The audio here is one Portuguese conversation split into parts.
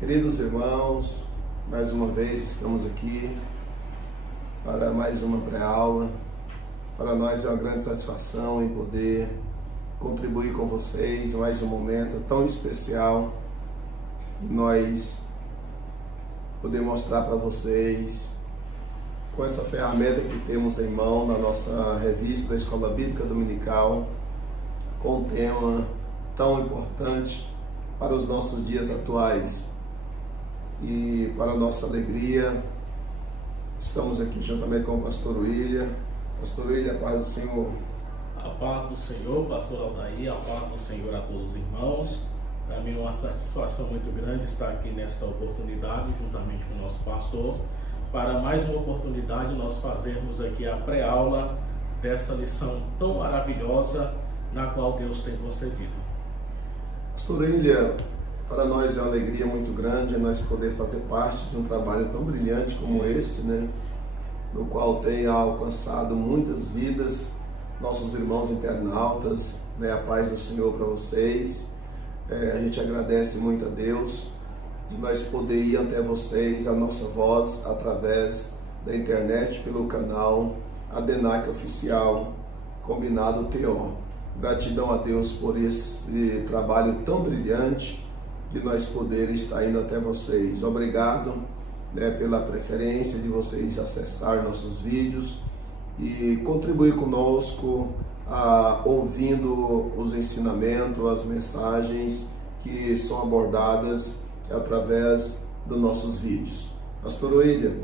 Queridos irmãos, mais uma vez estamos aqui para mais uma pré-aula. Para nós é uma grande satisfação em poder contribuir com vocês em mais um momento tão especial. Nós poder mostrar para vocês com essa ferramenta que temos em mão na nossa revista da Escola Bíblica Dominical, com um tema tão importante para os nossos dias atuais. E para a nossa alegria, estamos aqui juntamente com o pastor William. Pastor William, a paz do Senhor. A paz do Senhor, pastor Aldair, a paz do Senhor a todos os irmãos. Para mim é uma satisfação muito grande estar aqui nesta oportunidade, juntamente com o nosso pastor, para mais uma oportunidade nós fazermos aqui a pré-aula dessa lição tão maravilhosa na qual Deus tem concedido. Pastor William, para nós é uma alegria muito grande nós poder fazer parte de um trabalho tão brilhante como este, né? No qual tem alcançado muitas vidas, nossos irmãos internautas, né? A paz do Senhor para vocês. A gente agradece muito a Deus de nós poder ir até vocês, a nossa voz, através da internet, pelo canal Adenac Oficial, Combinado TO. Gratidão a Deus por esse trabalho tão brilhante de nós poder estar indo até vocês. Obrigado, né, pela preferência de vocês acessar nossos vídeos e contribuir conosco, ouvindo os ensinamentos, as mensagens que são abordadas através dos nossos vídeos. Pastor William,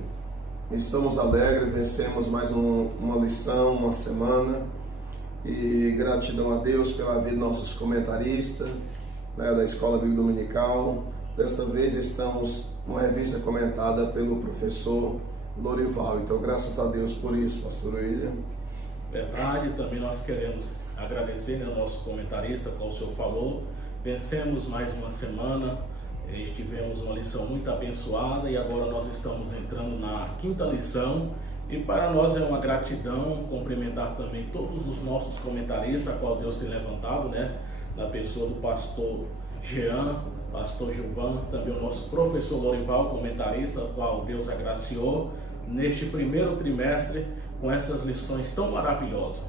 estamos alegres, vencemos mais uma lição, uma semana, e gratidão a Deus pela vida dos nossos comentaristas, né, da Escola Bíblica Dominical. Desta vez estamos numa revista comentada pelo professor Lorival. Então, graças a Deus por isso, pastor William. Verdade, também nós queremos agradecer ao nosso comentarista, como o senhor falou. Vencemos mais uma semana, tivemos uma lição muito abençoada e agora nós estamos entrando na quinta lição. E para nós é uma gratidão cumprimentar também todos os nossos comentaristas, a qual Deus tem levantado, né? Na pessoa do pastor Jean, pastor Gilvan, também o nosso professor Lorival, comentarista, a qual Deus agraciou neste primeiro trimestre com essas lições tão maravilhosas.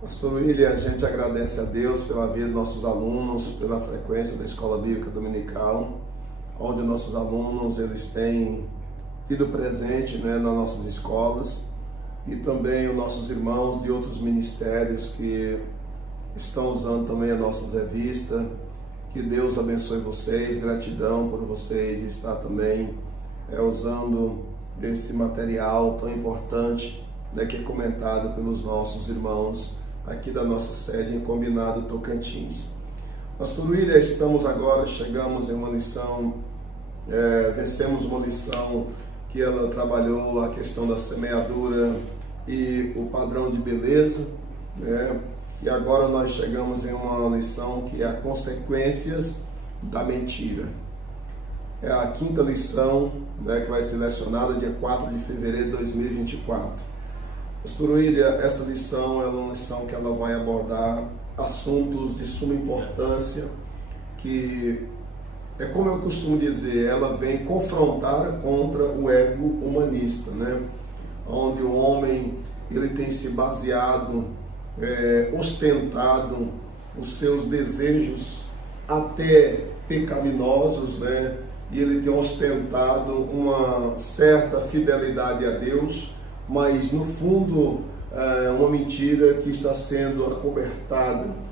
Pastor William, a gente agradece a Deus pela vida dos nossos alunos, pela frequência da Escola Bíblica Dominical, onde nossos alunos eles têm tido presente, né, nas nossas escolas, e também os nossos irmãos de outros ministérios que estão usando também a nossa revista. Que Deus abençoe vocês, gratidão por vocês estar também usando desse material tão importante, né, que é comentado pelos nossos irmãos aqui da nossa sede em Combinado Tocantins. Pastor William, chegamos em uma lição, vencemos uma lição que ela trabalhou a questão da semeadura e o padrão de beleza, né? E agora nós chegamos em uma lição que é as consequências da mentira. É a quinta lição, né, que vai ser lecionada dia 4 de fevereiro de 2024. Pastor William, essa lição é uma lição que ela vai abordar assuntos de suma importância, que é como eu costumo dizer, ela vem confrontar contra o ego humanista, né? Onde o homem ele tem se baseado, ostentado os seus desejos até pecaminosos, né? E ele tem ostentado uma certa fidelidade a Deus, mas no fundo uma mentira que está sendo acobertada.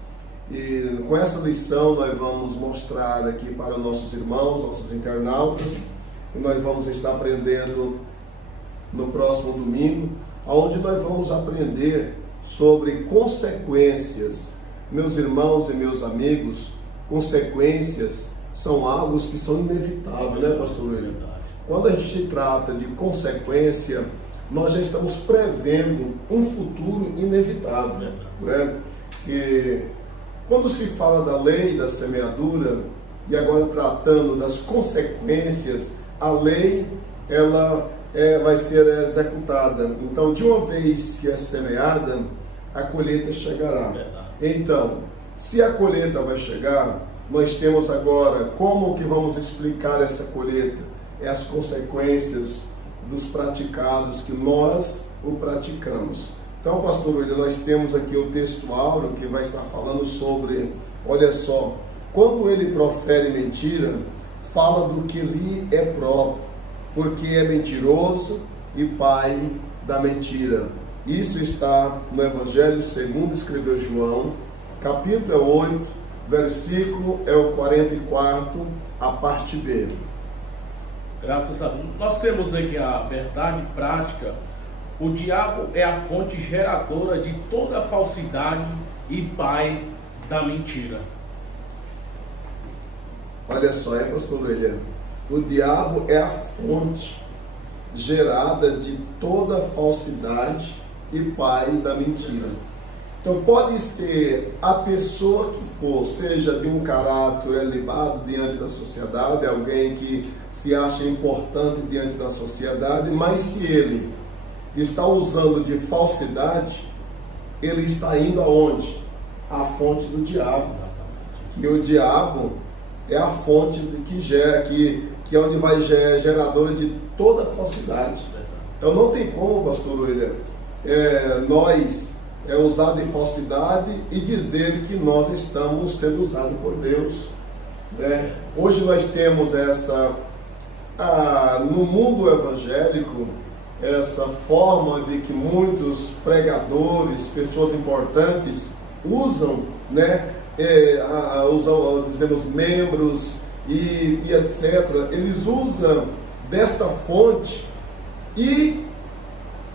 E com essa lição nós vamos mostrar aqui para nossos irmãos, nossos internautas, e nós vamos estar aprendendo no próximo domingo, onde nós vamos aprender sobre consequências. Meus irmãos e meus amigos, consequências são algo que são inevitáveis, né, pastor William? Quando a gente trata de consequência, nós já estamos prevendo um futuro inevitável, né? E quando se fala da lei da semeadura, e agora tratando das consequências, a lei ela vai ser executada. Então, de uma vez que é semeada, a colheita chegará. Então, se a colheita vai chegar, nós temos agora, como que vamos explicar essa colheita? É as consequências dos praticados que nós o praticamos. Então, pastor William, nós temos aqui o texto áureo que vai estar falando sobre, olha só, quando ele profere mentira, fala do que lhe é próprio, porque é mentiroso e pai da mentira. Isso está no Evangelho segundo escreveu João, capítulo 8, versículo é o 44, a parte B. Graças a Deus. Nós temos aqui a verdade prática. O diabo é a fonte geradora de toda a falsidade e pai da mentira. Olha só, pastor William? O diabo é a fonte gerada de toda a falsidade e pai da mentira. Então pode ser a pessoa que for, seja de um caráter elevado diante da sociedade, alguém que se acha importante diante da sociedade, mas se ele está usando de falsidade, ele está indo aonde? À fonte do diabo. E o diabo é a fonte que gera, que é onde vai geradora de toda a falsidade. Então não tem como, pastor William, nós usar de falsidade e dizer que nós estamos sendo usados por Deus. Né? Hoje nós temos no mundo evangélico, essa forma de que muitos pregadores, pessoas importantes, usam, né? Dizemos membros e etc. Eles usam desta fonte e,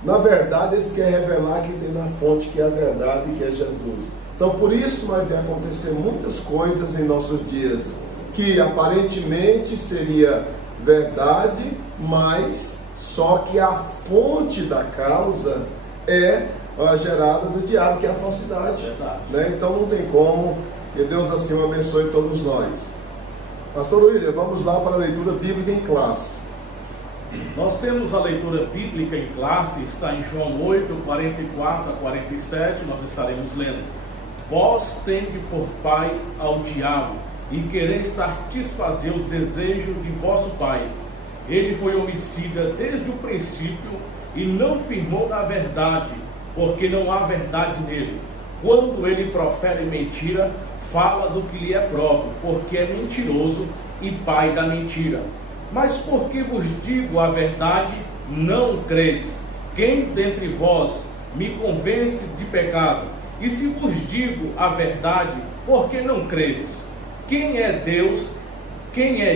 na verdade, eles querem revelar que tem na fonte que é a verdade, que é Jesus. Então, por isso vai acontecer muitas coisas em nossos dias que aparentemente seria verdade, mas só que a fonte da causa é a gerada do diabo, que é a falsidade. Né? Então não tem como, e Deus assim o abençoe todos nós. Pastor William, vamos lá para a leitura bíblica em classe. Nós temos a leitura bíblica em classe, está em João 8, 44 a 47, nós estaremos lendo. Vós tende por pai ao diabo, e quereis satisfazer os desejos de vosso pai. Ele foi homicida desde o princípio e não firmou na verdade, porque não há verdade nele. Quando ele profere mentira, fala do que lhe é próprio, porque é mentiroso e pai da mentira. Mas porque vos digo a verdade, não creis. Quem dentre vós me convence de pecado? E se vos digo a verdade, por que não credes? Quem é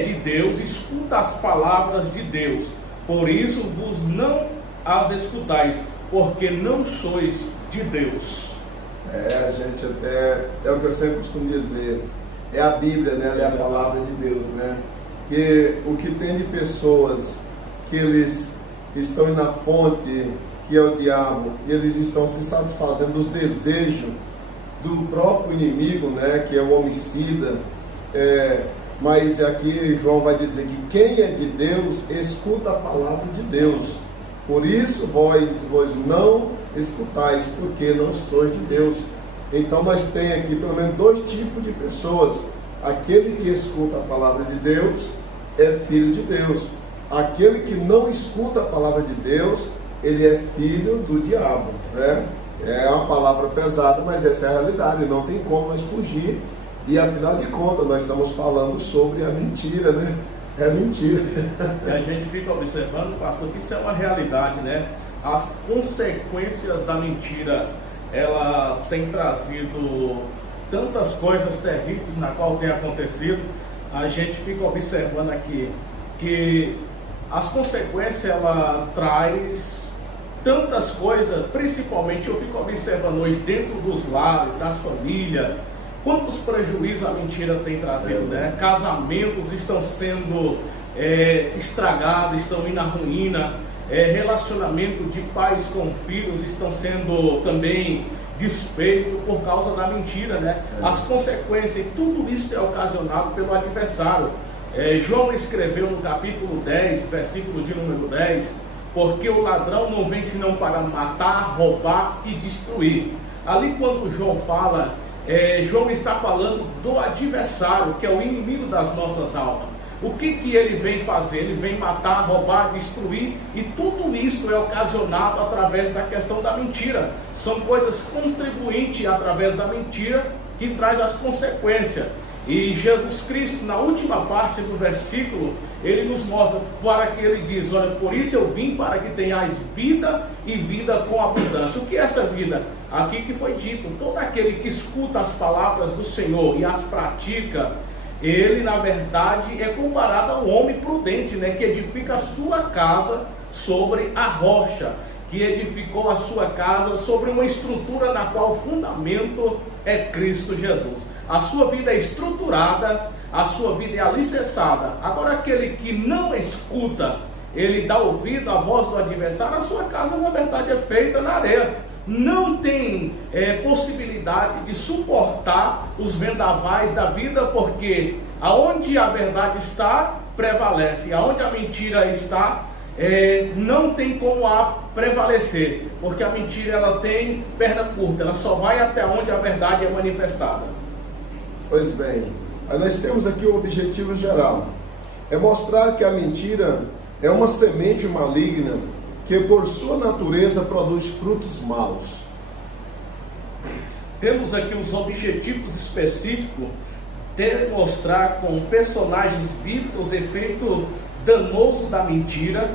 de Deus, escuta as palavras de Deus. Por isso vos não as escutais, porque não sois de Deus. Gente, até é o que eu sempre costumo dizer. É a Bíblia, né? É a palavra de Deus, né? E o que tem de pessoas que eles estão na fonte, que é o diabo, e eles estão se satisfazendo dos desejos do próprio inimigo, né? Que é o homicida. Mas aqui João vai dizer que quem é de Deus, escuta a palavra de Deus. Por isso vós não escutais, porque não sois de Deus. Então nós temos aqui pelo menos dois tipos de pessoas. Aquele que escuta a palavra de Deus é filho de Deus. Aquele que não escuta a palavra de Deus, ele é filho do diabo, né? É uma palavra pesada, mas essa é a realidade, não tem como nós fugir. E afinal de contas, nós estamos falando sobre a mentira, né? É mentira. E a gente fica observando, pastor, que isso é uma realidade, né? As consequências da mentira, ela tem trazido tantas coisas terríveis na qual tem acontecido. A gente fica observando aqui que as consequências, ela traz tantas coisas, principalmente eu fico observando hoje dentro dos lares, das famílias, quantos prejuízos a mentira tem trazido, né? Casamentos estão sendo estragados, estão indo à ruína, relacionamento de pais com filhos estão sendo também desfeitos por causa da mentira, né? As consequências, tudo isso é ocasionado pelo adversário. João escreveu no capítulo 10, versículo de número 10, porque o ladrão não vem senão para matar, roubar e destruir. Ali quando João fala João está falando do adversário, que é o inimigo das nossas almas. O que ele vem fazer? Ele vem matar, roubar, destruir, e tudo isso é ocasionado através da questão da mentira. São coisas contribuintes através da mentira que traz as consequências. E Jesus Cristo, na última parte do versículo, ele nos mostra, para que ele diz: olha, por isso eu vim para que tenhais vida e vida com abundância. O que é essa vida? Aqui que foi dito, todo aquele que escuta as palavras do Senhor e as pratica, ele na verdade é comparado ao homem prudente, né, que edifica a sua casa sobre a rocha, que edificou a sua casa sobre uma estrutura na qual o fundamento é Cristo Jesus. A sua vida é estruturada, a sua vida é alicerçada. Agora, aquele que não escuta, ele dá ouvido à voz do adversário, a sua casa na verdade é feita na areia. Não tem possibilidade de suportar os vendavais da vida, porque aonde a verdade está, prevalece, aonde a mentira está, não tem como prevalecer, porque a mentira ela tem perna curta, ela só vai até onde a verdade é manifestada. Pois bem, nós temos aqui o objetivo geral, é mostrar que a mentira é uma semente maligna que por sua natureza produz frutos maus. Temos aqui os objetivos específicos, demonstrar com personagens bíblicos o efeito danoso da mentira.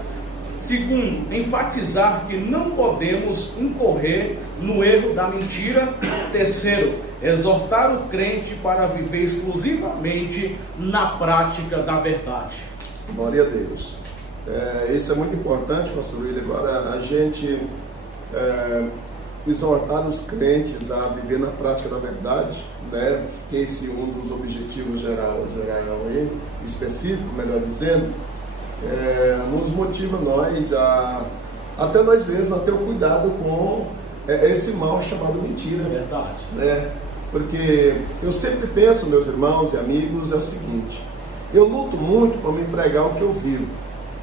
Segundo, enfatizar que não podemos incorrer no erro da mentira. Terceiro, exortar o crente para viver exclusivamente na prática da verdade. Glória a Deus. Isso é muito importante, pastor William. Agora, a gente exortar os crentes a viver na prática da verdade, né? Que esse é um dos objetivos geral aí, específico, melhor dizendo, nos motiva nós até nós mesmos a ter o cuidado com esse mal chamado mentira. É verdade. Né? Porque eu sempre penso, meus irmãos e amigos, é o seguinte: eu luto muito para me pregar o que eu vivo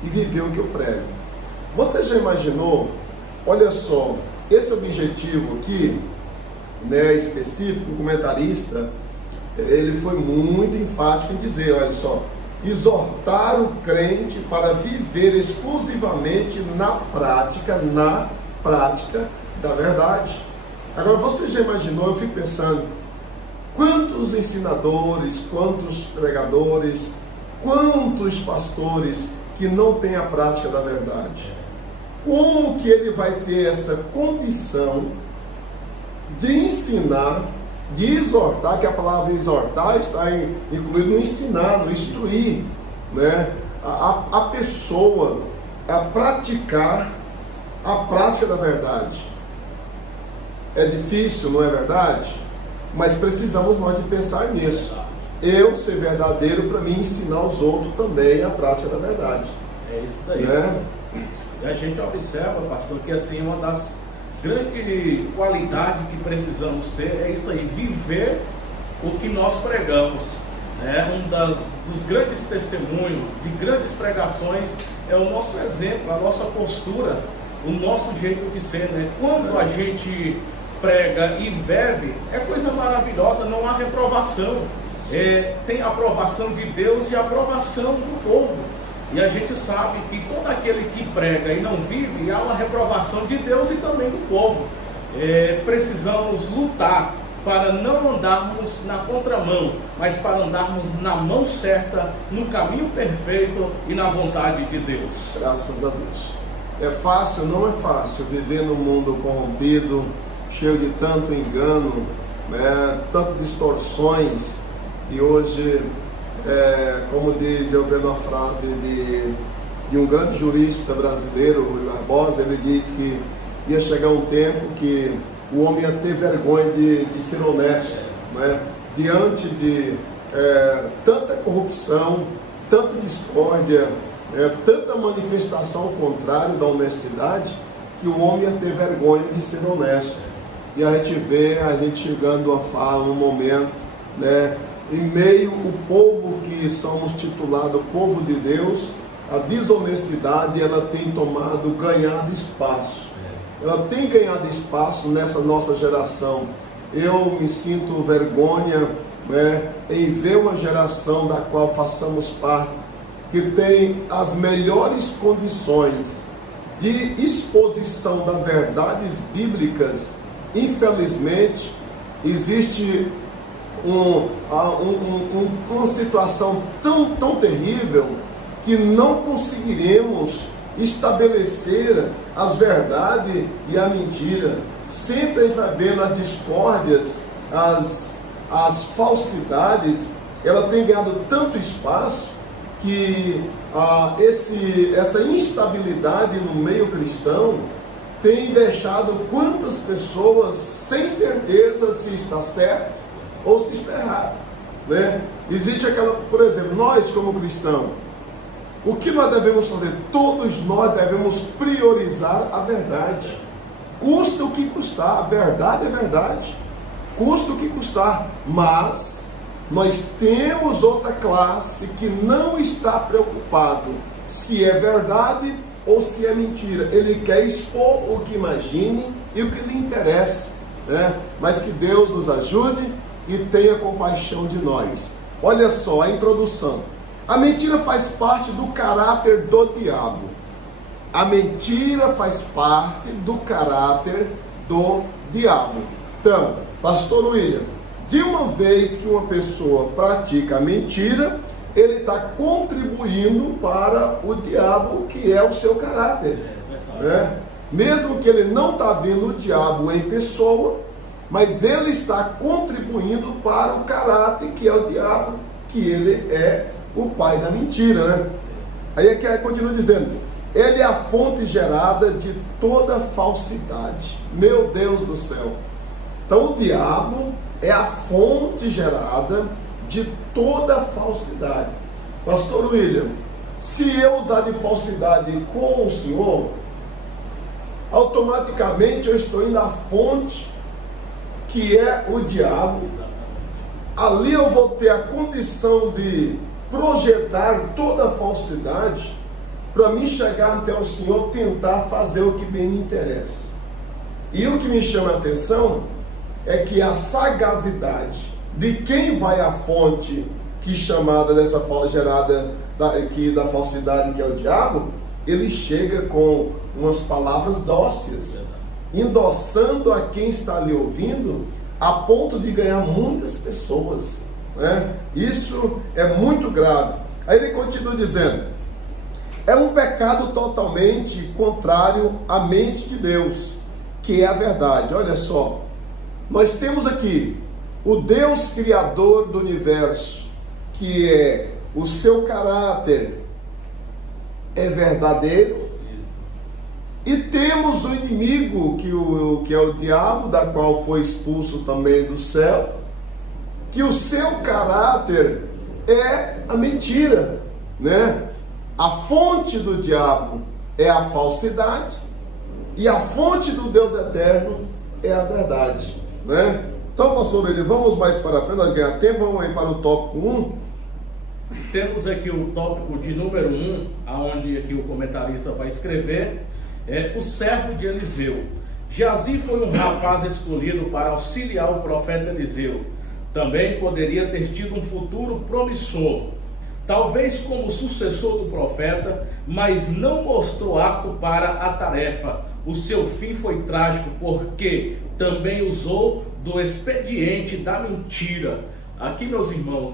e viver o que eu prego. Você já imaginou? Olha só, esse objetivo aqui, né, específico, o comentarista, ele foi muito enfático em dizer, olha só, exortar o crente para viver exclusivamente na prática da verdade. Agora, você já imaginou? Eu fico pensando, quantos ensinadores, quantos pregadores, quantos pastores que não têm a prática da verdade? Como que ele vai ter essa condição de ensinar, de exortar, que a palavra exortar está incluído no ensinar, no instruir, né? a pessoa a praticar a prática da verdade? É difícil, não é verdade? Mas precisamos nós de pensar nisso. Eu ser verdadeiro para mim ensinar os outros também a prática da verdade. É isso daí. Né? E a gente observa, pastor, que assim, uma das grandes qualidades que precisamos ter é isso aí, viver o que nós pregamos. Dos grandes testemunhos, de grandes pregações, é o nosso exemplo, a nossa postura, o nosso jeito de ser. Né? Quando a gente prega e vive, é coisa maravilhosa, não há reprovação. Tem a aprovação de Deus e a aprovação do povo. E a gente sabe que todo aquele que prega e não vive, há uma reprovação de Deus e também do povo. Precisamos lutar para não andarmos na contramão, mas para andarmos na mão certa, no caminho perfeito e na vontade de Deus. Graças a Deus. É fácil? Não é fácil viver num mundo corrompido, cheio de tanto engano, né, tanto distorções. E hoje, como diz, eu vendo uma frase de um grande jurista brasileiro, Rui Barbosa, ele diz que ia chegar um tempo que o homem ia ter vergonha de ser honesto, né? Diante de tanta corrupção, tanta discórdia, tanta manifestação ao contrário da honestidade, que o homem ia ter vergonha de ser honesto. E a gente vê a gente chegando a falar um momento, né, em meio ao povo que somos titulados povo de Deus, a desonestidade ela tem ganhado espaço. Ela tem ganhado espaço nessa nossa geração. eu me sinto vergonha, né, em ver uma geração da qual façamos parte, que tem as melhores condições de exposição das verdades bíblicas. Infelizmente, existe uma situação tão terrível que não conseguiremos estabelecer as verdades e a mentira. Sempre a gente vai vendo as discórdias, as falsidades, ela tem ganhado tanto espaço que essa instabilidade no meio cristão tem deixado quantas pessoas sem certeza se está certo ou se está errado, né? Existe aquela, por exemplo, nós como cristãos, o que nós devemos fazer? Todos nós devemos priorizar a verdade, custa o que custar. A verdade é verdade, custa o que custar. Mas nós temos outra classe que não está preocupado se é verdade ou se é mentira. Ele quer expor o que imagine e o que lhe interessa, né? Mas que Deus nos ajude e tenha compaixão de nós. Olha só a introdução. A mentira faz parte do caráter do diabo. A mentira faz parte do caráter do diabo. Então, pastor William, de uma vez que uma pessoa pratica a mentira, ele está contribuindo para o diabo, que é o seu caráter, né? Mesmo que ele não está vendo o diabo em pessoa, mas ele está contribuindo para o caráter que é o diabo, que ele é o pai da mentira, né? Aí continua dizendo, ele é a fonte gerada de toda falsidade. Meu Deus do céu! Então o diabo é a fonte gerada de toda falsidade. Pastor William, se eu usar de falsidade com o senhor, automaticamente eu estou indo à fonte, que é o diabo. Ali eu vou ter a condição de projetar toda a falsidade para mim chegar até o Senhor, tentar fazer o que bem me interessa. E o que me chama a atenção é que a sagacidade de quem vai à fonte, que chamada dessa gerada da falsidade, que é o diabo, ele chega com umas palavras dóceis, endossando a quem está ali ouvindo, a ponto de ganhar muitas pessoas, né? Isso é muito grave. Aí ele continua dizendo, é um pecado totalmente contrário à mente de Deus, que é a verdade. Olha só, nós temos aqui o Deus criador do universo, que é o seu caráter é verdadeiro, e temos o inimigo, que é o diabo, da qual foi expulso também do céu, que o seu caráter é a mentira, né? A fonte do diabo é a falsidade, e a fonte do Deus eterno é a verdade, né? Então, pastor, vamos mais para frente, nós ganhamos tempo, vamos aí para o tópico 1. Temos aqui o tópico de número 1, aonde aqui o comentarista vai escrever, o servo de Eliseu. Geazi foi um rapaz escolhido para auxiliar o profeta Eliseu. Também poderia ter tido um futuro promissor, talvez como sucessor do profeta, mas não mostrou apto para a tarefa. O seu fim foi trágico, porque também usou do expediente da mentira. Aqui, meus irmãos,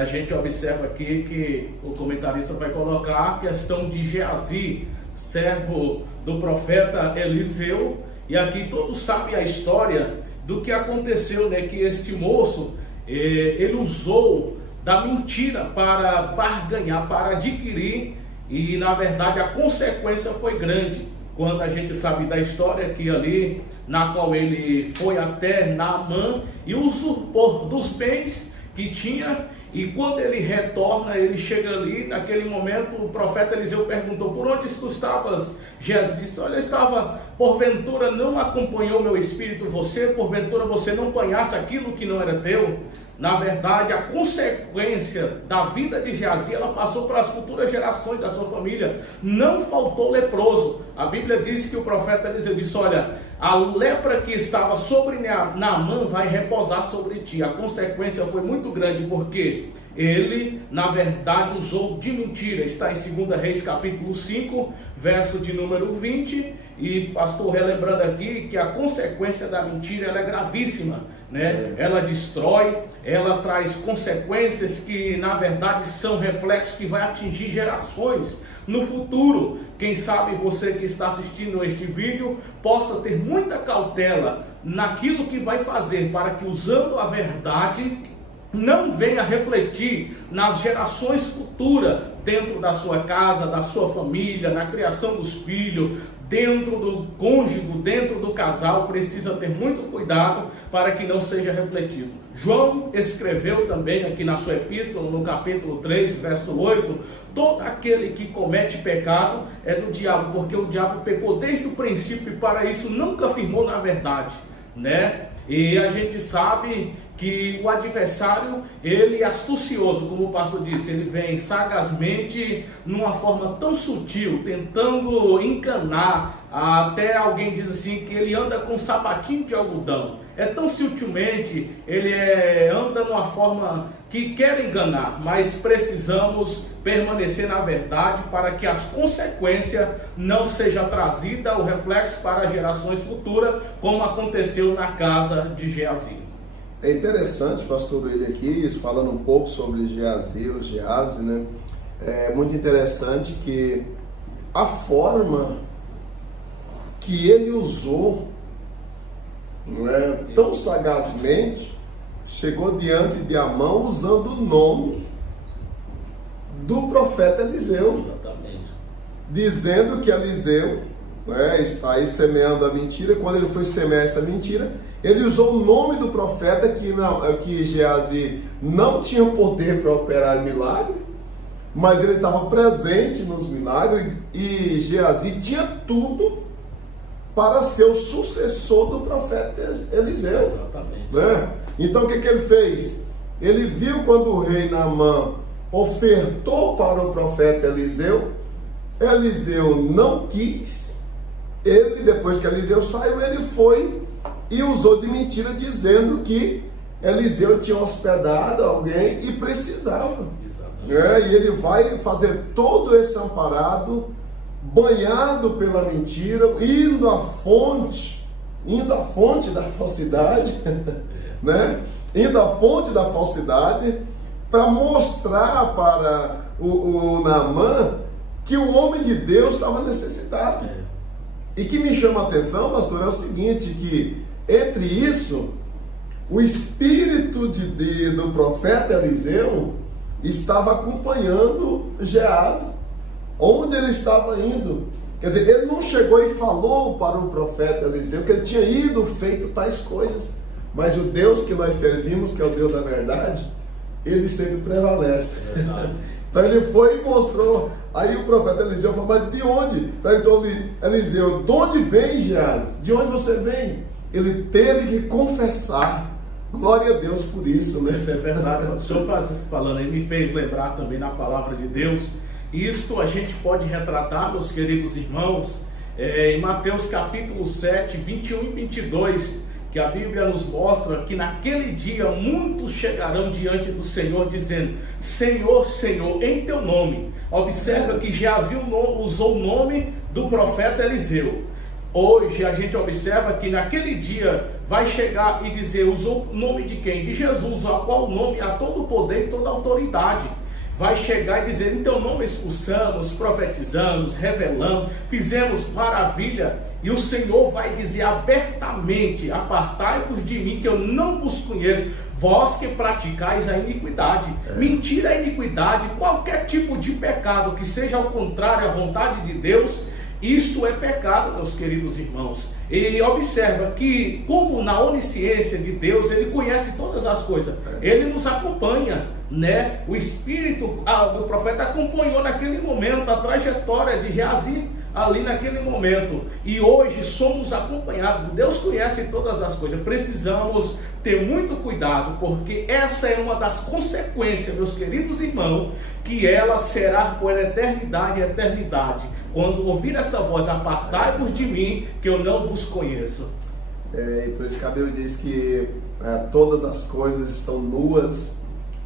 a gente observa aqui que o comentarista vai colocar a questão de Geazi, servo do profeta Eliseu, e aqui todos sabem a história do que aconteceu, né? Que este moço, ele usou da mentira para barganhar, para adquirir, e na verdade a consequência foi grande, quando a gente sabe da história que ali, na qual ele foi até Naamã e usurpou dos bens que tinha, E quando ele retorna, ele chega ali, naquele momento o profeta Eliseu perguntou: por onde tu estavas? Geazi disse: olha, eu estava, porventura não acompanhou meu espírito você, porventura você não apanhasse aquilo que não era teu? Na verdade, a consequência da vida de Geazi, ela passou para as futuras gerações da sua família. Não faltou leproso. A Bíblia diz que o profeta Eliseu disse: olha, a lepra que estava sobre Naamã vai repousar sobre ti. A consequência foi muito grande, porque ele, na verdade, usou de mentira. Está em 2 Reis capítulo 5, verso de número 20. E pastor, relembrando aqui que a consequência da mentira, ela é gravíssima, né? Ela destrói, ela traz consequências que na verdade são reflexos que vai atingir gerações no futuro. Quem sabe você que está assistindo este vídeo possa ter muita cautela naquilo que vai fazer, para que, usando a verdade, não venha refletir nas gerações futuras, dentro da sua casa, da sua família, na criação dos filhos, dentro do cônjuge, dentro do casal. Precisa ter muito cuidado para que não seja refletido. João escreveu também aqui na sua epístola, no capítulo 3, verso 8, todo aquele que comete pecado é do diabo, porque o diabo pecou desde o princípio e para isso nunca afirmou na verdade, né? E a gente sabe que o adversário, ele é astucioso, como o pastor disse, ele vem sagazmente, numa forma tão sutil, tentando enganar. Até alguém diz assim, que ele anda com um sapatinho de algodão. É tão sutilmente, ele anda numa forma que quer enganar, mas precisamos permanecer na verdade, para que as consequências não sejam trazidas, o reflexo para gerações futuras, como aconteceu na casa de Geazi. É interessante, pastor William, aqui, falando um pouco sobre Geazi, né? É muito interessante que a forma que ele usou, não é, tão sagazmente, chegou diante de Amã usando o nome do profeta Eliseu. Exatamente. Dizendo que Eliseu, né, está aí semeando a mentira. Quando ele foi semear essa mentira, ele usou o nome do profeta, que Geazi não tinha poder para operar milagre, mas ele estava presente nos milagres, e Geazi tinha tudo para ser o sucessor do profeta Eliseu. Exatamente. Né? Então o que ele fez? Ele viu quando o rei Naamã ofertou para o profeta Eliseu, Eliseu não quis. Ele, depois que Eliseu saiu, ele foi e usou de mentira, dizendo que Eliseu tinha hospedado alguém e precisava. E ele vai fazer todo esse amparado, banhado pela mentira, indo à fonte da falsidade, né? Indo à fonte da falsidade, para mostrar para o Naamã que o homem de Deus estava necessitado. E que me chama a atenção, pastor, é o seguinte, que entre isso, o espírito do profeta Eliseu estava acompanhando Geazi, onde ele estava indo. Quer dizer, ele não chegou e falou para o profeta Eliseu que ele tinha ido, feito tais coisas, mas o Deus que nós servimos, que é o Deus da verdade, ele sempre prevalece. Então ele foi e mostrou. Aí o profeta Eliseu falou: mas de onde? Perguntou Eliseu: de onde vem, Geazi? De onde você vem? Ele teve que confessar. Glória a Deus por isso, né? Isso é verdade. O senhor falando aí me fez lembrar também na palavra de Deus. Isto a gente pode retratar, meus queridos irmãos, em Mateus capítulo 7, 21 e 22, que a Bíblia nos mostra que naquele dia muitos chegarão diante do Senhor dizendo: Senhor, Senhor, em teu nome. Observa que Geazi usou o nome do profeta Eliseu. Hoje a gente observa que naquele dia vai chegar e dizer: usou o nome de quem? De Jesus, a qual nome há todo o poder e toda a autoridade. Vai chegar e dizer: em teu nome expulsamos, profetizamos, revelamos, fizemos maravilha. E o Senhor vai dizer abertamente: apartai-vos de mim, que eu não vos conheço, vós que praticais a iniquidade. Mentira é iniquidade, qualquer tipo de pecado que seja ao contrário à vontade de Deus, isto é pecado, meus queridos irmãos. E observa que, como na onisciência de Deus, Ele conhece todas as coisas. Ele nos acompanha, né? O espírito do profeta acompanhou naquele momento a trajetória de Geazi ali naquele momento. E hoje somos acompanhados. Deus conhece todas as coisas. Precisamos ter muito cuidado, porque essa é uma das consequências, meus queridos irmãos, que ela será por eternidade e eternidade. Quando ouvir essa voz, apartai-vos de mim, que eu não vos conheço. E por isso que a Bíblia diz que todas as coisas estão nuas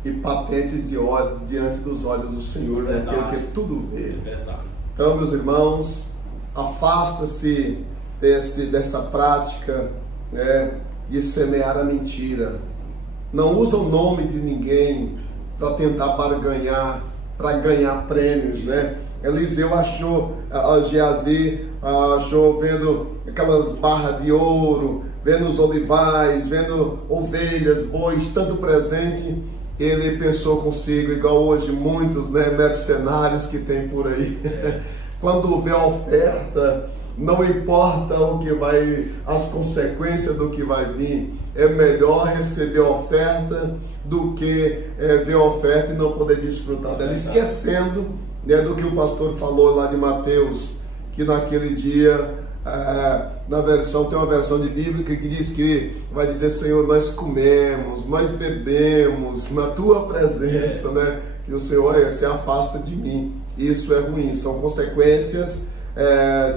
e patentes diante dos olhos do Senhor, né? Aquele que tudo vê. Verdade. Então, meus irmãos, afasta-se dessa prática, né, de semear a mentira. Não usa o nome de ninguém para tentar barganhar, para ganhar prêmios, né? Eliseu achou, Geazi achou vendo aquelas barras de ouro, vendo os olivais, vendo ovelhas, bois, tanto presente. Ele pensou consigo, igual hoje muitos, né, mercenários que tem por aí. Quando vê a oferta, não importa o que vai, as consequências do que vai vir, é melhor receber a oferta do que ver a oferta e não poder desfrutar dela, esquecendo, né, do que o pastor falou lá de Mateus, que naquele dia, na versão, tem uma versão de Bíblia que diz que vai dizer: Senhor, nós comemos, nós bebemos na tua presença, né? E o Senhor se afasta de mim. Isso é ruim, são consequências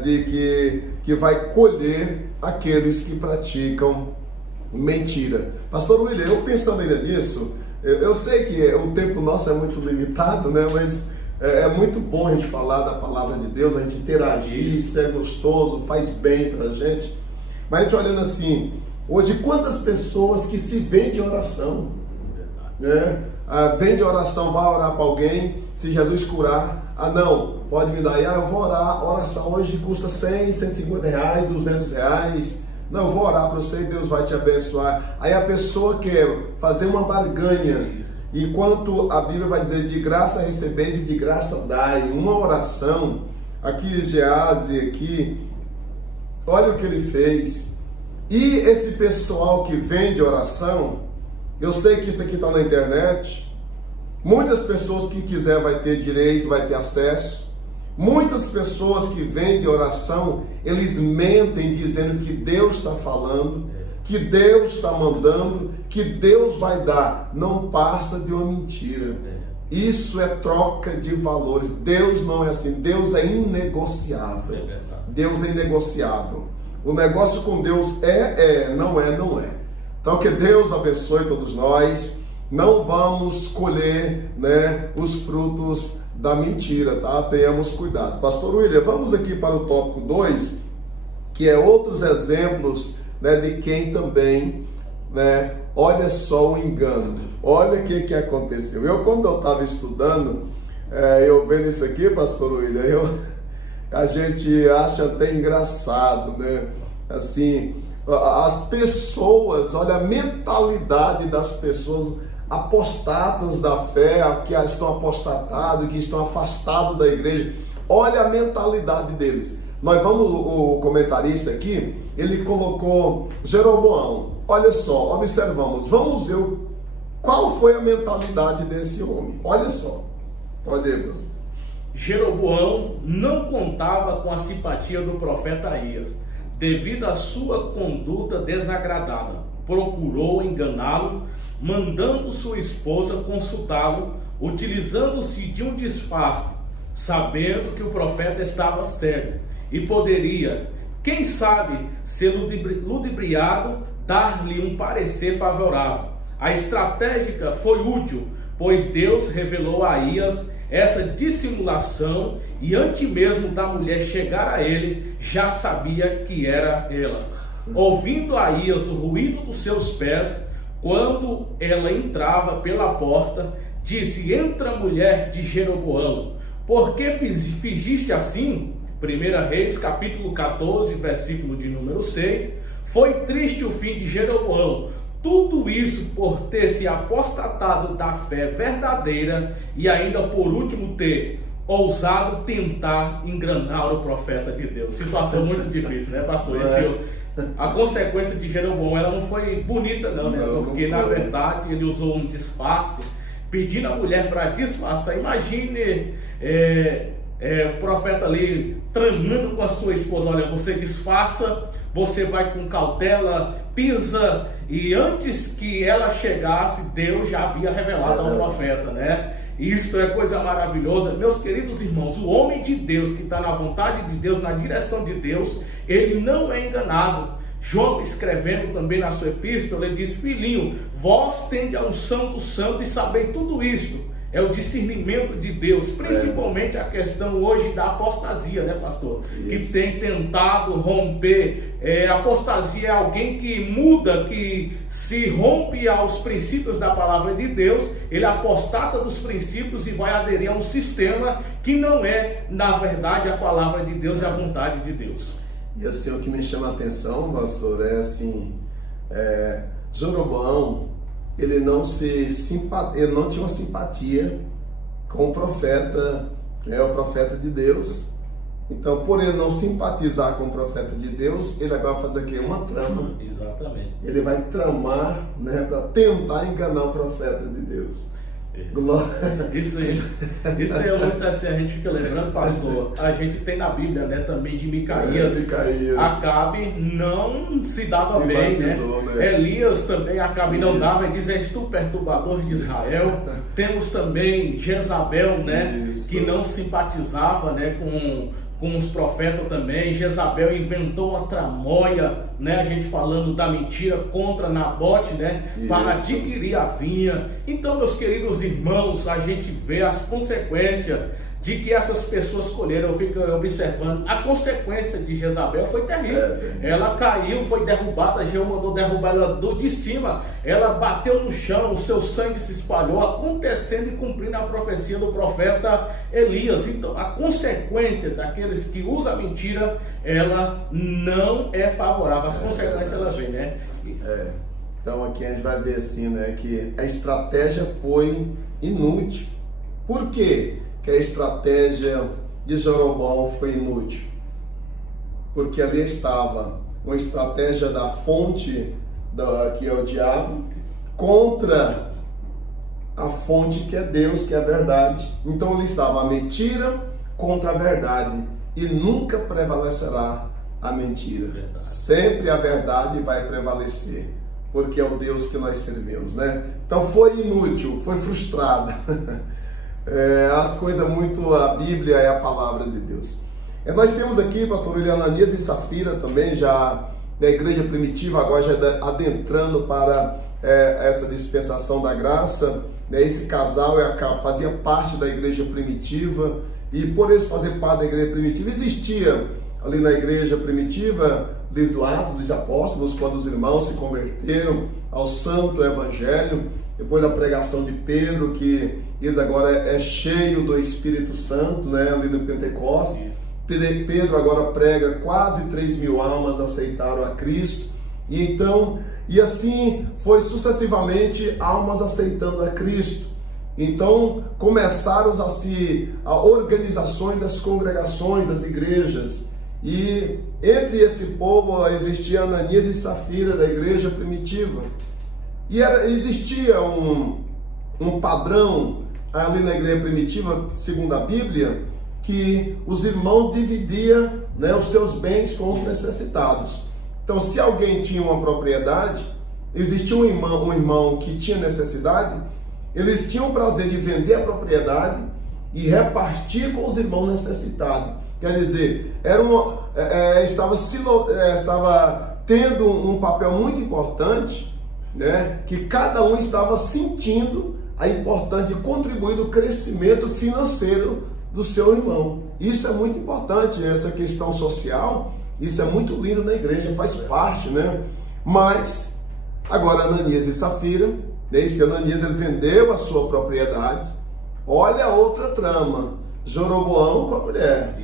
de que vai colher aqueles que praticam mentira. Pastor William, eu pensando ainda nisso, eu sei que o tempo nosso é muito limitado, né? Mas é muito bom a gente falar da palavra de Deus, a gente interagir, isso é gostoso, faz bem pra gente. Mas a gente olhando assim, hoje quantas pessoas que se vendem oração, né? Vende oração, vai orar para alguém, se Jesus curar, não, pode me dar aí, eu vou orar, a oração hoje custa 100, 150 reais, 200 reais, não, eu vou orar para você e Deus vai te abençoar. Aí a pessoa quer fazer uma barganha, enquanto a Bíblia vai dizer: de graça recebeis e de graça dai. Uma oração, aqui Geazi, aqui, olha o que ele fez. E esse pessoal que vende oração, eu sei que isso aqui está na internet, muitas pessoas que quiser vai ter direito, vai ter acesso. Muitas pessoas que vendem oração, eles mentem dizendo que Deus está falando, que Deus está mandando, que Deus vai dar. Não passa de uma mentira. Isso é troca de valores. Deus não é assim. Deus é inegociável. Deus é inegociável. O negócio com Deus não é, não é. Então que Deus abençoe todos nós. Não vamos colher, né, os frutos da mentira, tá? Tenhamos cuidado. Pastor William, vamos aqui para o tópico 2, que é outros exemplos, né, de quem também, né, olha só o engano. Olha o que aconteceu. Quando eu estava estudando, eu vendo isso aqui, pastor William, a gente acha até engraçado, né? Assim, as pessoas, olha a mentalidade das pessoas apostatas da fé, que estão apostatados, que estão afastados da igreja. Olha a mentalidade deles. Nós vamos, o comentarista aqui, ele colocou Jeroboão. Olha só, observamos, vamos ver qual foi a mentalidade desse homem. Olha só, pode ir, você. Jeroboão não contava com a simpatia do profeta Aías, devido à sua conduta desagradada. Procurou enganá-lo, mandando sua esposa consultá-lo, utilizando-se de um disfarce, sabendo que o profeta estava cego e poderia, quem sabe, ser ludibriado, dar-lhe um parecer favorável. A estratégia foi útil, pois Deus revelou a Aías essa dissimulação, e antes mesmo da mulher chegar a ele, já sabia que era ela. Ouvindo Aías o ruído dos seus pés, quando ela entrava pela porta, disse: entra, mulher de Jeroboão, por que fingiste assim? 1 Reis, capítulo 14, versículo de número 6. Foi triste o fim de Jeroboão, tudo isso por ter se apostatado da fé verdadeira e ainda por último ter ousado tentar enganar o profeta de Deus. Situação muito difícil, né, pastor? A consequência de Jeroboão, ela não foi bonita não, né? Porque na verdade ele usou um disfarce, pedindo a mulher para disfarçar. Imagine o profeta ali tramando com a sua esposa: olha, você disfarça, você vai com cautela, pisa, e antes que ela chegasse, Deus já havia revelado ao profeta, né? Isso é coisa maravilhosa. Meus queridos irmãos, o homem de Deus que está na vontade de Deus, na direção de Deus, ele não é enganado. João, escrevendo também na sua epístola, ele diz: filhinho, vós tendes a unção do santo e sabei tudo isto. É o discernimento de Deus, principalmente a questão hoje da apostasia, né, pastor? Isso. Que tem tentado romper. Apostasia é alguém que muda, que se rompe aos princípios da palavra de Deus, ele apostata dos princípios e vai aderir a um sistema que não é, na verdade, a palavra de Deus e a vontade de Deus. E assim, o que me chama a atenção, pastor, é assim, Jeroboão, ele não tinha uma simpatia com o profeta, o profeta de Deus. Então, por ele não simpatizar com o profeta de Deus, ele agora vai fazer aqui uma trama. Exatamente. Ele vai tramar, né, para tentar enganar o profeta de Deus. Isso é muito assim, a gente fica lembrando, pastor, a gente tem na Bíblia, né, também de Micaías. Acabe não se dava bem, né? Elias também, Acabe não dava, e diz: és tu perturbador de Israel. Temos também Jezabel, né, que não simpatizava, né, com os profetas também. Jezabel inventou uma tramóia, né, a gente falando da mentira contra Nabote, né, para adquirir a vinha. Então, meus queridos irmãos, a gente vê as consequências de que essas pessoas colheram. Eu fico observando, a consequência de Jezabel foi terrível. Ela caiu, foi derrubada, Jeú mandou derrubar ela de cima, ela bateu no chão, o seu sangue se espalhou, acontecendo e cumprindo a profecia do profeta Elias. Então, a consequência daqueles que usam a mentira, ela não é favorável. As consequências ela vem, né? Então, aqui a gente vai ver assim, né, que a estratégia foi inútil. Por quê que a estratégia de Jeroboão foi inútil? Porque ali estava uma estratégia da fonte, que é o diabo, contra a fonte que é Deus, que é a verdade. Então ali estava a mentira contra a verdade, e nunca prevalecerá a mentira. Sempre a verdade vai prevalecer, porque é o Deus que nós servimos, né? Então foi inútil, foi frustrada. As coisas muito, a Bíblia é a palavra de Deus. Nós temos aqui, pastor Ananias e Safira também, já da igreja primitiva, agora já adentrando para essa dispensação da graça, né? Esse casal fazia parte da igreja primitiva, e por eles fazer parte da igreja primitiva, existia ali na igreja primitiva, livro do Atos dos Apóstolos, quando os irmãos se converteram ao santo evangelho, depois da pregação de Pedro, que eles agora é cheio do Espírito Santo, né, ali no Pentecostes. Pedro agora prega, quase 3.000 almas aceitaram a Cristo, e assim foi sucessivamente almas aceitando a Cristo. Então começaram a organizações das congregações, das igrejas, e entre esse povo existia Ananias e Safira da igreja primitiva, e existia um padrão ali na igreja primitiva, segundo a Bíblia, que os irmãos dividiam, né, os seus bens com os necessitados. Então, se alguém tinha uma propriedade, existia um irmão que tinha necessidade, eles tinham o prazer de vender a propriedade e repartir com os irmãos necessitados. Quer dizer, estava tendo um papel muito importante, né, que cada um estava sentindo a importância de contribuir no crescimento financeiro do seu irmão. Isso é muito importante, essa questão social, isso é muito lindo na igreja, faz parte, né? Mas, agora Ananias e Safira, esse Ananias, ele vendeu a sua propriedade. Olha a outra trama, Jeroboão com a mulher.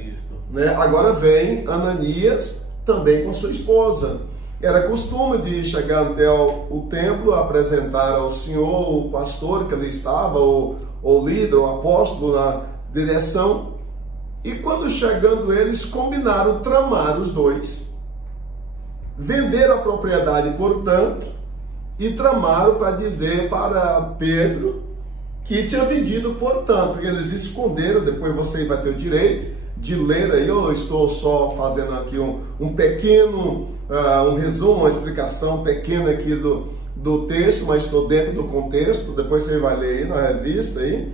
Né? Agora vem Ananias também com sua esposa. Era costume de chegar até o templo, apresentar ao Senhor o pastor que ali estava, o líder, o apóstolo na direção, E quando chegando eles, combinaram tramar os dois, venderam a propriedade, portanto, e tramaram para dizer para Pedro que tinha vendido, portanto. Eles esconderam, depois você vai ter o direito de ler aí, eu estou só fazendo aqui um pequeno, um resumo, uma explicação pequena aqui do texto, mas estou dentro do contexto, depois você vai ler aí na revista aí.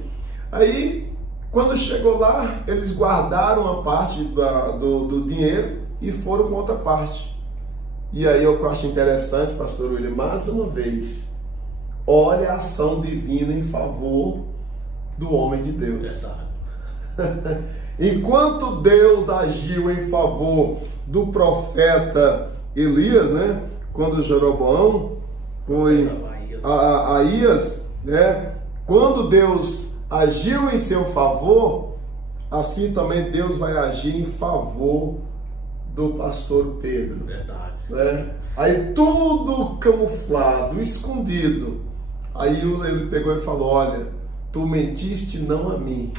Aí, quando chegou lá, eles guardaram a parte do dinheiro e foram com outra parte. E aí eu acho interessante, pastor William, mais uma vez, olha a ação divina em favor do homem de Deus. Enquanto Deus agiu em favor do profeta Elias, né? Quando Jeroboão foi a Aías, né? Quando Deus agiu em seu favor, assim também Deus vai agir em favor do pastor Pedro. Verdade. Né? Aí tudo camuflado, escondido. Aí ele pegou e falou: olha, tu mentiste não a mim,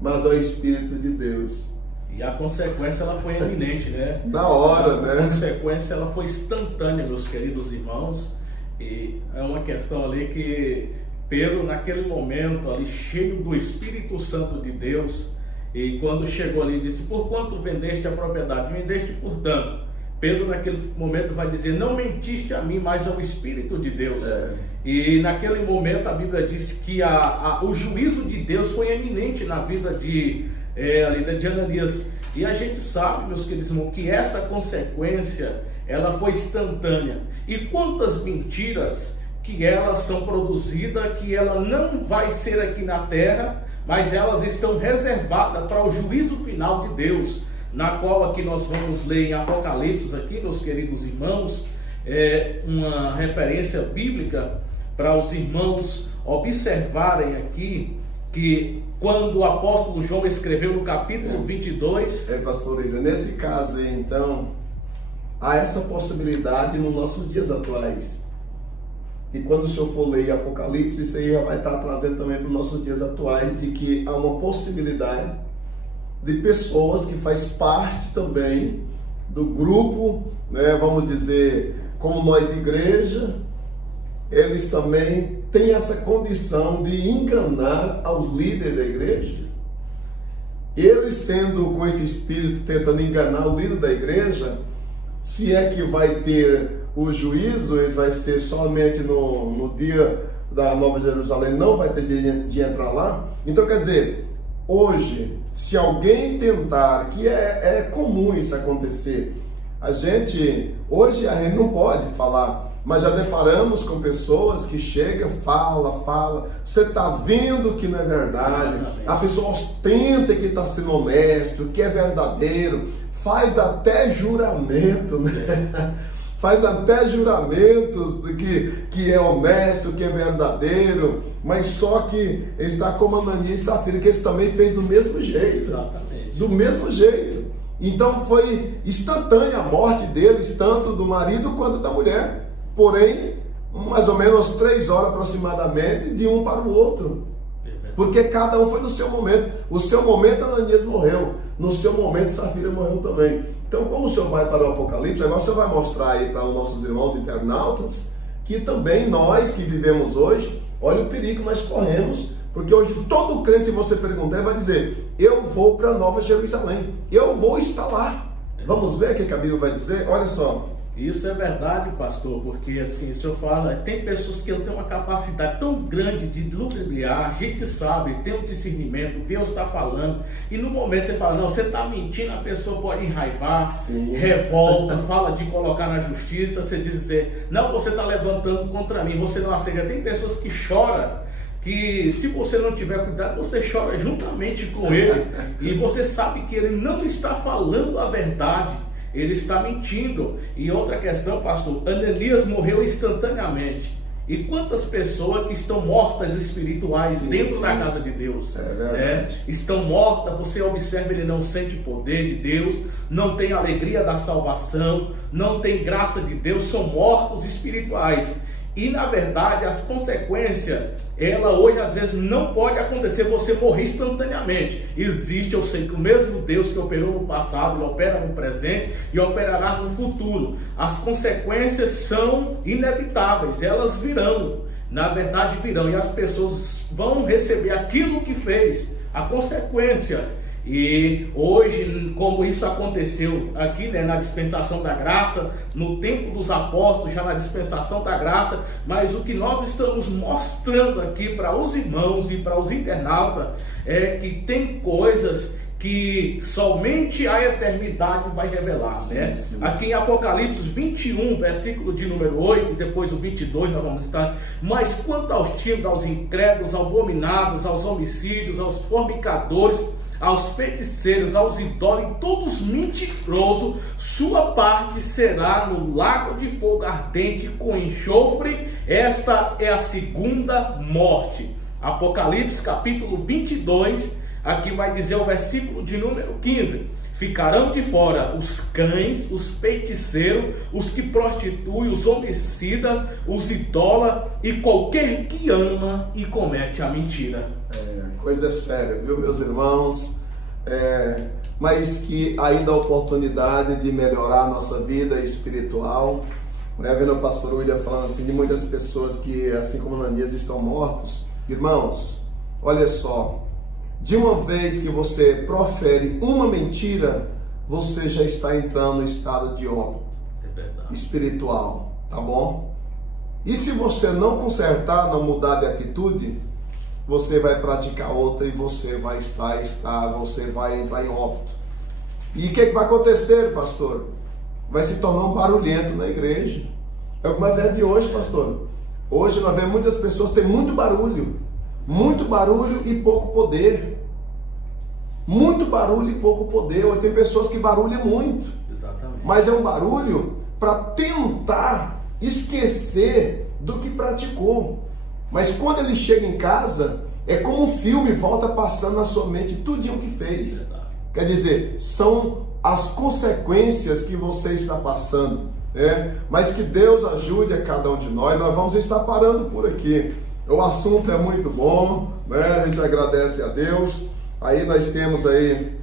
mas ao Espírito de Deus. E a consequência ela foi eminente, né? Na hora, né? A consequência ela foi instantânea, meus queridos irmãos. E é uma questão ali que Pedro, naquele momento ali, cheio do Espírito Santo de Deus, e quando chegou ali, disse: por quanto vendeste a propriedade? Vendeste, portanto. Pedro naquele momento vai dizer: não mentiste a mim, mas ao Espírito de Deus. E naquele momento a Bíblia diz que o juízo de Deus foi eminente na vida de Ananias. E a gente sabe, meus queridos irmãos, que essa consequência ela foi instantânea. E quantas mentiras que elas são produzidas, que ela não vai ser aqui na terra, mas elas estão reservadas para o juízo final de Deus, na qual aqui nós vamos ler em Apocalipse aqui, meus queridos irmãos, uma referência bíblica para os irmãos observarem aqui, que quando o apóstolo João escreveu no capítulo 22... pastor William, nesse caso aí, então, há essa possibilidade nos nossos dias atuais. E quando o senhor for ler Apocalipse, isso aí já vai estar trazendo também para os nossos dias atuais, de que há uma possibilidade de pessoas que faz parte também do grupo, né, vamos dizer, como nós igreja, eles também têm essa condição de enganar aos líderes da igreja. Eles sendo com esse espírito tentando enganar o líder da igreja, se é que vai ter o juízo, eles vai ser somente no dia da Nova Jerusalém, não vai ter de entrar lá. Então quer dizer, hoje, se alguém tentar, que é comum isso acontecer, hoje a gente não pode falar, mas já deparamos com pessoas que chegam, fala, você está vendo que não é verdade, a pessoa ostenta que está sendo honesto, que é verdadeiro, faz até juramento, né? Faz até juramentos de que é honesto, que é verdadeiro, mas só que está como Ananias e Safira, que eles também fez do mesmo jeito. Exatamente. Do mesmo jeito. Então foi instantânea a morte deles, tanto do marido quanto da mulher. Porém, mais ou menos 3 horas aproximadamente, de um para o outro. Porque cada um foi no seu momento. O seu momento Ananias morreu, no seu momento Safira morreu também. Então, como o senhor vai para o Apocalipse, agora o senhor vai mostrar aí para os nossos irmãos internautas que também nós que vivemos hoje, olha o perigo que nós corremos, porque hoje todo crente, se você perguntar, vai dizer: eu vou para Nova Jerusalém, eu vou estar lá. Vamos ver o que a Bíblia vai dizer? Olha só. Isso é verdade, pastor, porque assim, o senhor fala, tem pessoas que têm uma capacidade tão grande de ludibriar, a gente sabe, tem um discernimento, Deus está falando, e no momento você fala: não, você está mentindo, a pessoa pode enraivar, revolta, fala de colocar na justiça, você dizer: não, você está levantando contra mim, você não aceita. Tem pessoas que choram, que se você não tiver cuidado, você chora juntamente com ele, e você sabe que ele não está falando a verdade, ele está mentindo. E outra questão, pastor, Ananias morreu instantaneamente. E quantas pessoas que estão mortas espirituais dentro da casa de Deus, estão mortas, você observa, ele não sente poder de Deus, não tem alegria da salvação, não tem graça de Deus, são mortos espirituais. E na verdade as consequências, ela hoje às vezes não pode acontecer você morrer instantaneamente. Existe, eu sei que o mesmo Deus que operou no passado, Ele opera no presente e operará no futuro. As consequências são inevitáveis, elas virão, na verdade virão, e as pessoas vão receber aquilo que fez, a consequência. E hoje, como isso aconteceu aqui, né, na dispensação da graça, no tempo dos apóstolos, já na dispensação da graça, mas o que nós estamos mostrando aqui para os irmãos e para os internautas é que tem coisas que somente a eternidade vai revelar, né? Sim. Aqui em Apocalipse 21, versículo de número 8, e depois o 22 nós vamos estar. Mas quanto aos tímidos, aos incrédulos, aos abominados, aos homicídios, aos fornicadores, aos feiticeiros, aos idólatras, todos mentirosos, sua parte será no lago de fogo ardente com enxofre. Esta é a segunda morte. Apocalipse capítulo 22, aqui vai dizer o versículo de número 15: ficarão de fora os cães, os feiticeiros, os que prostituem, os homicidas, os idólatras e qualquer que ama e comete a mentira. Coisa séria, viu, meus irmãos? Mas que ainda há oportunidade de melhorar a nossa vida espiritual. Vendo o pastor William falando assim de muitas pessoas que, assim como Ananias, estão mortos. Irmãos, olha só, de uma vez que você profere uma mentira, você já está entrando no estado de óbito espiritual, tá bom? E se você não consertar, não mudar de atitude, você vai praticar outra e você vai estar estável, você vai entrar em óbito. E o que vai acontecer, pastor? Vai se tornar um barulhento na igreja. É o que nós vemos hoje, pastor. Hoje nós vemos muitas pessoas que têm muito barulho e pouco poder. Muito barulho e pouco poder. Hoje tem pessoas que barulham muito. Exatamente. Mas é um barulho para tentar esquecer do que praticou. Mas quando ele chega em casa, é como um filme, volta passando na sua mente tudinho que fez. Verdade. Quer dizer, são as consequências que você está passando, né? Mas que Deus ajude a cada um de nós. Nós vamos estar parando por aqui. O assunto é muito bom, né? A gente agradece a Deus. Aí nós temos aí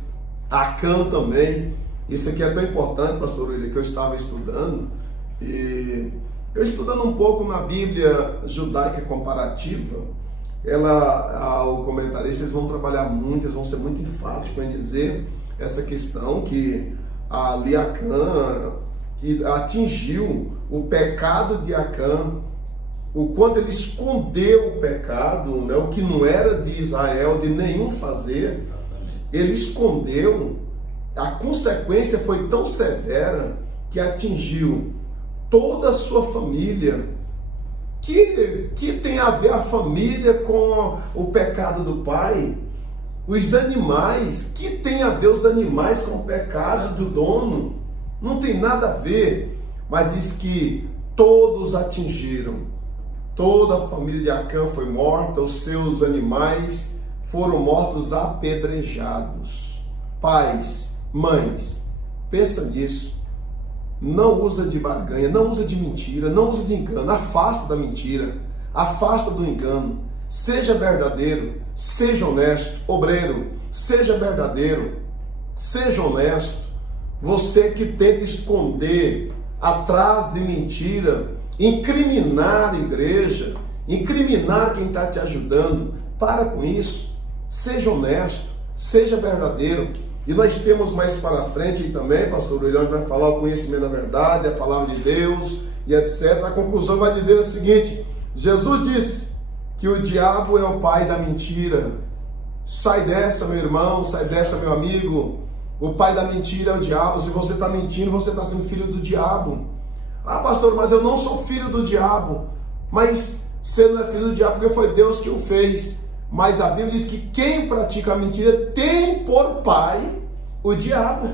Acã também. Isso aqui é tão importante, pastor William, que eu estava estudando. E eu estudando um pouco na Bíblia judaica comparativa, o comentarista, eles vão trabalhar muito, eles vão ser muito enfáticos em dizer essa questão que ali Acã atingiu o pecado de Acã, o quanto ele escondeu o pecado, né, o que não era de Israel, de nenhum fazer. Exatamente. Ele escondeu, a consequência foi tão severa que atingiu toda a sua família. Que tem a ver a família com o pecado do pai? Os animais, que tem a ver os animais com o pecado do dono? Não tem nada a ver, mas diz que todos atingiram. Toda a família de Acã foi morta, os seus animais foram mortos apedrejados. Pais, mães, pensa nisso. Não usa de barganha, não usa de mentira, não usa de engano. Afasta da mentira, afasta do engano. Seja verdadeiro, seja honesto. Obreiro, seja verdadeiro, seja honesto. Você que tenta esconder atrás de mentira, incriminar a igreja, incriminar quem está te ajudando, para com isso. Seja honesto, seja verdadeiro. E nós temos mais para frente também, pastor William vai falar o conhecimento da verdade, a palavra de Deus e etc. A conclusão vai dizer o seguinte: Jesus disse que o diabo é o pai da mentira. Sai dessa, meu irmão, sai dessa, meu amigo. O pai da mentira é o diabo. Se você está mentindo, você está sendo filho do diabo. Ah, pastor, mas eu não sou filho do diabo. Mas você não é filho do diabo porque foi Deus que o fez. Mas a Bíblia diz que quem pratica a mentira tem por pai o diabo.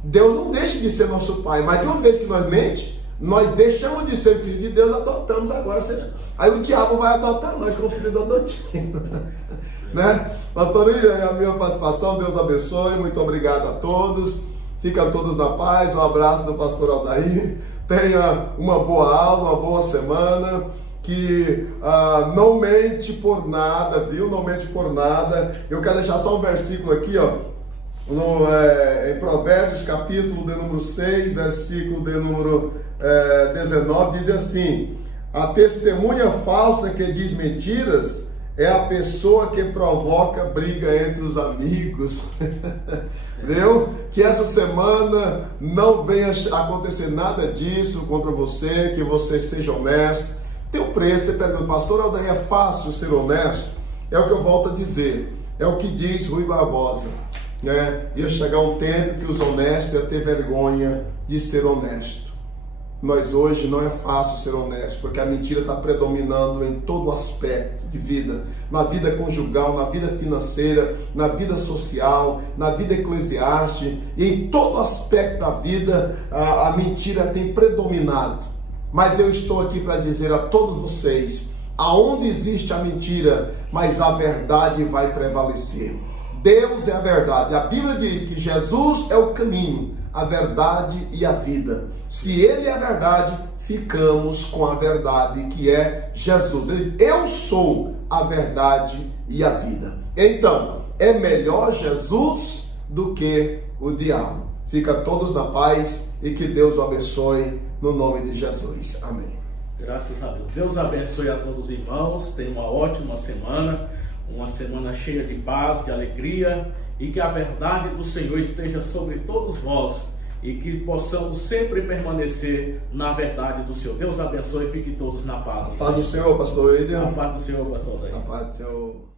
Deus não deixa de ser nosso pai, mas de uma vez que nós mente, nós deixamos de ser filho de Deus, adotamos agora. Aí o diabo vai adotar nós como filhos adotivos. Né? Pastor William, é a minha participação, Deus abençoe, muito obrigado a todos. Ficam todos na paz, um abraço do pastor Aldair. Tenha uma boa aula, uma boa semana. que não mente por nada, viu? Não mente por nada. Eu quero deixar só um versículo aqui, ó, em Provérbios, capítulo de número 6, versículo de número 19, diz assim: a testemunha falsa que diz mentiras é a pessoa que provoca briga entre os amigos. Viu? Que essa semana não venha acontecer nada disso contra você, que você seja honesto. Tem um preço. Você pergunta, pastor Aldair, é fácil ser honesto? É o que eu volto a dizer, é o que diz Rui Barbosa, né? Ia chegar um tempo que os honestos iam ter vergonha de ser honesto. Nós hoje não é fácil ser honesto, porque a mentira está predominando em todo aspecto de vida, na vida conjugal, na vida financeira, na vida social, na vida eclesiástica, e em todo aspecto da vida a mentira tem predominado. Mas eu estou aqui para dizer a todos vocês, aonde existe a mentira, mas a verdade vai prevalecer. Deus é a verdade. A Bíblia diz que Jesus é o caminho, a verdade e a vida. Se Ele é a verdade, ficamos com a verdade que é Jesus. Ele diz, eu sou a verdade e a vida. Então, é melhor Jesus do que o diabo. Fica todos na paz e que Deus o abençoe no nome de Jesus. Amém. Graças a Deus. Deus abençoe a todos os irmãos. Tenham uma ótima semana. Uma semana cheia de paz, de alegria, e que a verdade do Senhor esteja sobre todos nós e que possamos sempre permanecer na verdade do Senhor. Deus abençoe e fiquem todos na paz. A paz do Senhor, pastor William. A paz do Senhor, pastor Aldair. A paz do Senhor.